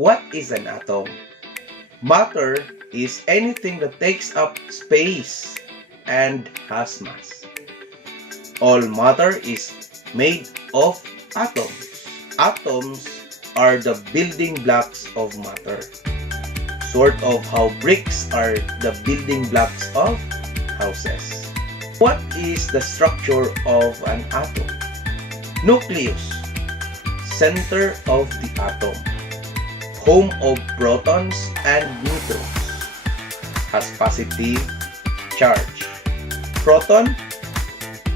What is an atom? Matter is anything that takes up space and has mass. All matter is made of atoms. Atoms are the building blocks of matter. Sort of how bricks are the building blocks of houses. What is the structure of an atom? Nucleus, center of the atom, home of protons and neutrons, has positive charge. Proton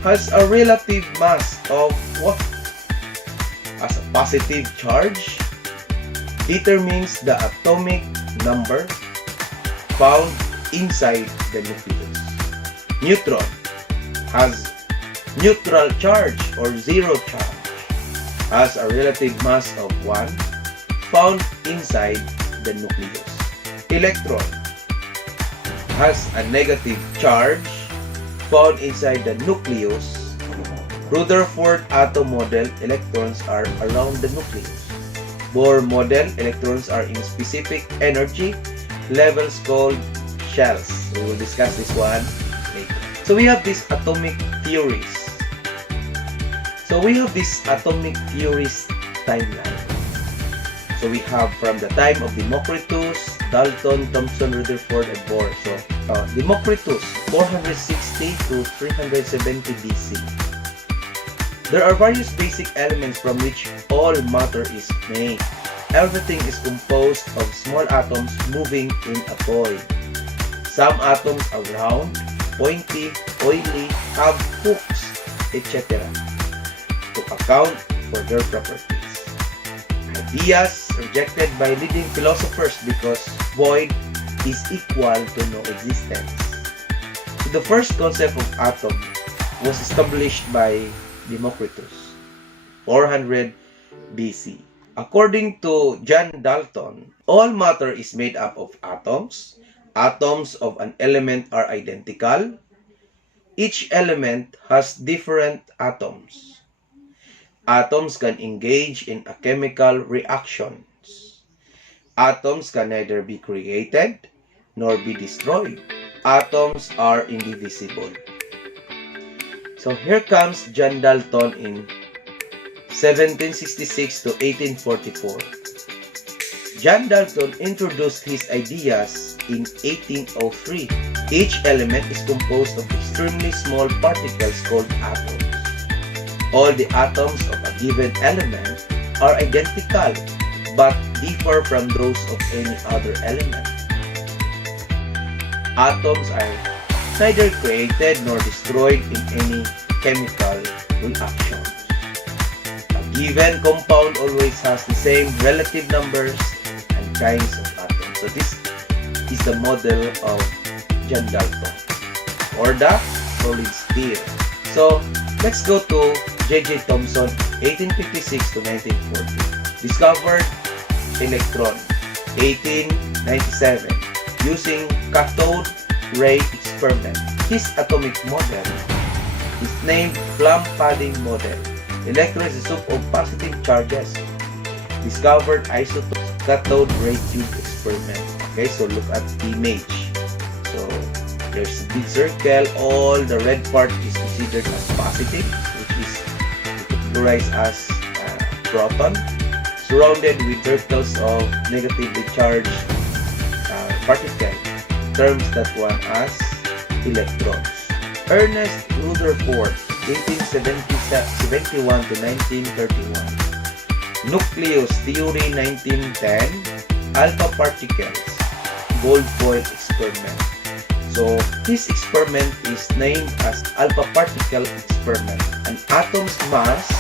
has a relative mass of what? Has a positive charge, determines the atomic number found inside the nucleus. Neutron has neutral charge or zero charge, has a relative mass of 1 found inside the nucleus. Electron has a negative charge found inside the nucleus. Rutherford atom model, electrons are around the nucleus. Bohr model, electrons are in specific energy levels called shells. We will discuss this one later. So we have these atomic theories. Timeline. So we have from the time of Democritus, Dalton, Thomson, Rutherford, and Bohr. So Democritus, 460 to 370 BC. There are various basic elements from which all matter is made. Everything is composed of small atoms moving in a void. Some atoms are round, pointy, oily, have hooks, etc. to account for their properties. Ideas rejected by leading philosophers because void is equal to no existence. So the first concept of atom was established by Democritus, 400 BC. According to John Dalton, all matter is made up of atoms. Atoms of an element are identical. Each element has different atoms. Atoms can engage in a chemical reactions. Atoms can neither be created nor be destroyed. Atoms are indivisible. So here comes John Dalton in 1766 to 1844. John Dalton introduced his ideas in 1803. Each element is composed of extremely small particles called atoms. All the atoms of a given element are identical but differ from those of any other element. Atoms are neither created nor destroyed in any chemical reaction. A given compound always has the same relative numbers and kinds of atoms. So this is the model of John Dalton or the solid sphere. So let's go to J.J. Thomson, 1856 to 1940. Discovered electron, 1897, using cathode ray experiment. His atomic model is named plum pudding model. Electron is a soup of positive charges. Discovered isotopes, cathode ray tube experiment. Okay, so look at the image. So there's a big circle. All the red part is considered as positive, which is categorized as proton, surrounded with circles of negatively charged particles, terms that one as electrons. Ernest Rutherford, 1871 to 1931. Nucleus theory, 1910. Alpha particles, gold foil experiment. So this experiment is named as alpha particle experiment. An atom's mass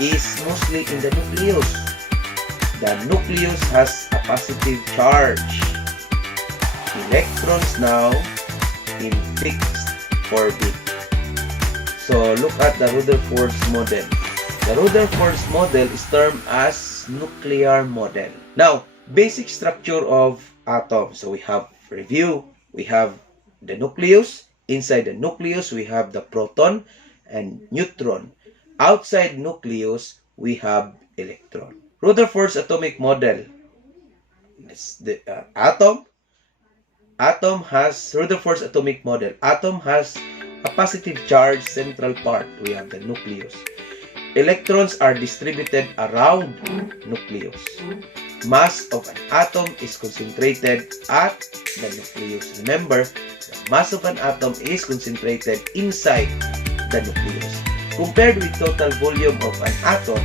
is mostly in the nucleus. The nucleus has a positive charge. Electrons now in fixed orbit. So look at the Rutherford's model. The Rutherford's model is termed as nuclear model. Now, basic structure of atoms. So we have review. We have the nucleus. Inside the nucleus, we have the proton and neutron. Outside nucleus, we have electron. Rutherford's atomic model. The atom has Rutherford's atomic model. Atom has a positive charge central part. We have the nucleus. Electrons are distributed around nucleus. Mass of an atom is concentrated at the nucleus. Remember, the mass of an atom is concentrated inside the nucleus. Compared with total volume of an atom,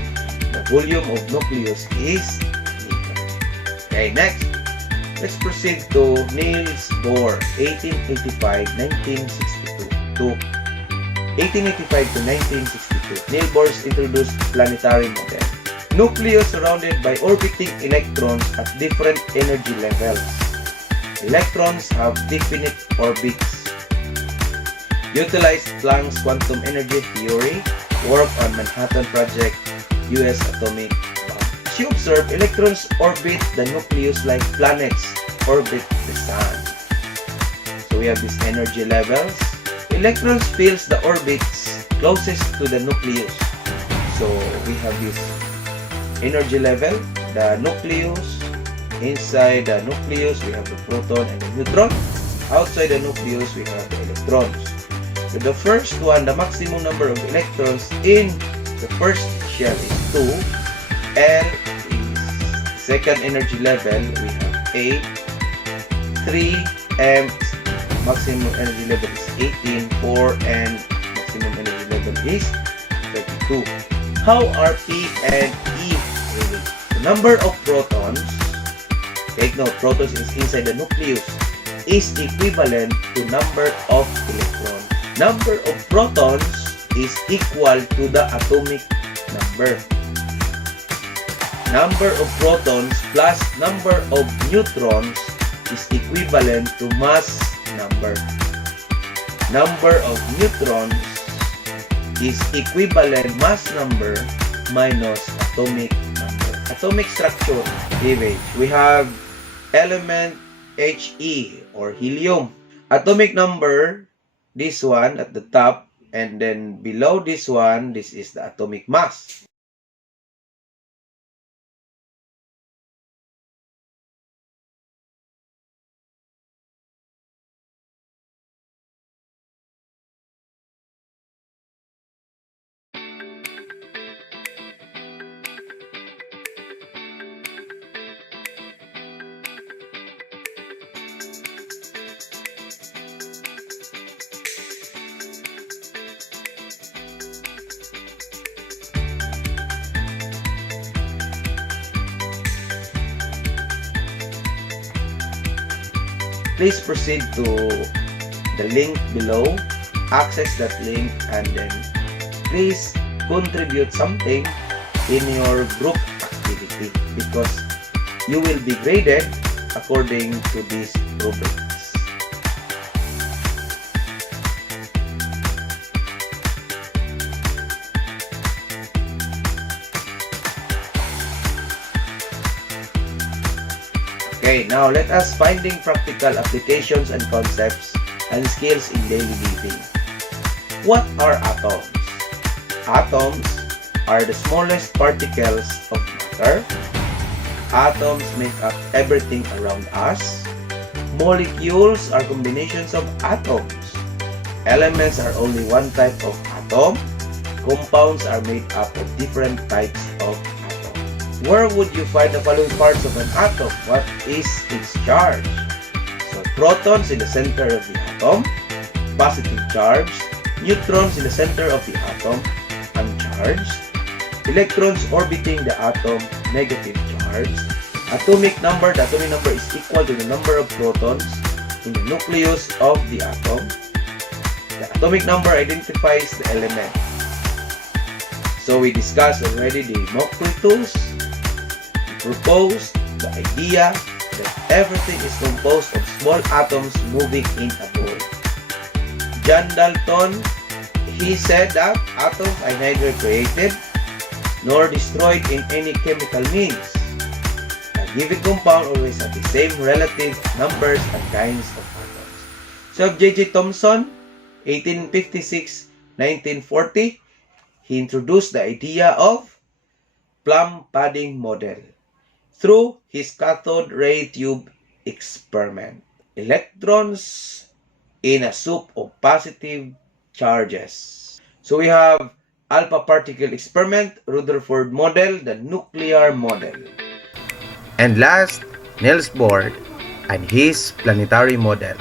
the volume of nucleus is meter. Okay, next. Let's proceed to Niels Bohr, 1885-1962 to 1885 to 1962. Niels Bohr introduced planetary model. Nucleus surrounded by orbiting electrons at different energy levels. Electrons have definite orbits. Utilized Planck's quantum energy theory. Work on Manhattan Project, U.S. atomic bomb. As you observe, electrons orbit the nucleus like planets orbit the sun. So we have these energy levels. Electrons fills the orbits closest to the nucleus. So we have this energy level, the nucleus. Inside the nucleus, we have the proton and the neutron. Outside the nucleus, we have the electrons. So the first one, the maximum number of electrons in the first shell is 2. L is second energy level, we have 8. 3, M, maximum energy level is 18. 4, and maximum energy level is 32. How are P and E related? The number of protons, take note, protons is inside the nucleus, is equivalent to number of electrons. Number of protons is equal to the atomic number. Number of protons plus number of neutrons is equivalent to mass number. Number of neutrons is equivalent mass number minus atomic number. Atomic structure, cleavage. We have element He or helium. Atomic number, this one at the top, and then below this one, this is the atomic mass. Please proceed to the link below, access that link, and then please contribute something in your group activity because you will be graded according to these rubrics. Okay, now let us finding practical applications and concepts and skills in daily living. What are atoms? Atoms are the smallest particles of matter. Atoms make up everything around us. Molecules are combinations of atoms. Elements are only one type of atom. Compounds are made up of different types of atoms. Where would you find the following parts of an atom? What is its charge? So protons in the center of the atom, positive charge. Neutrons in the center of the atom, uncharged. Electrons orbiting the atom, negative charge. Atomic number, the atomic number is equal to the number of protons in the nucleus of the atom. The atomic number identifies the element. So we discussed already the Mockful tools. We proposed the idea that everything is composed of small atoms moving in a ball. John Dalton, he said that atoms are neither created nor destroyed in any chemical means. A given compound always has the same relative numbers and kinds of atoms. So J.J. Thomson, 1856-1940, he introduced the idea of plum pudding model. through his cathode ray tube experiment. Electrons in a soup of positive charges. So we have alpha particle experiment, Rutherford model, the nuclear model. And last, Niels Bohr and his planetary model.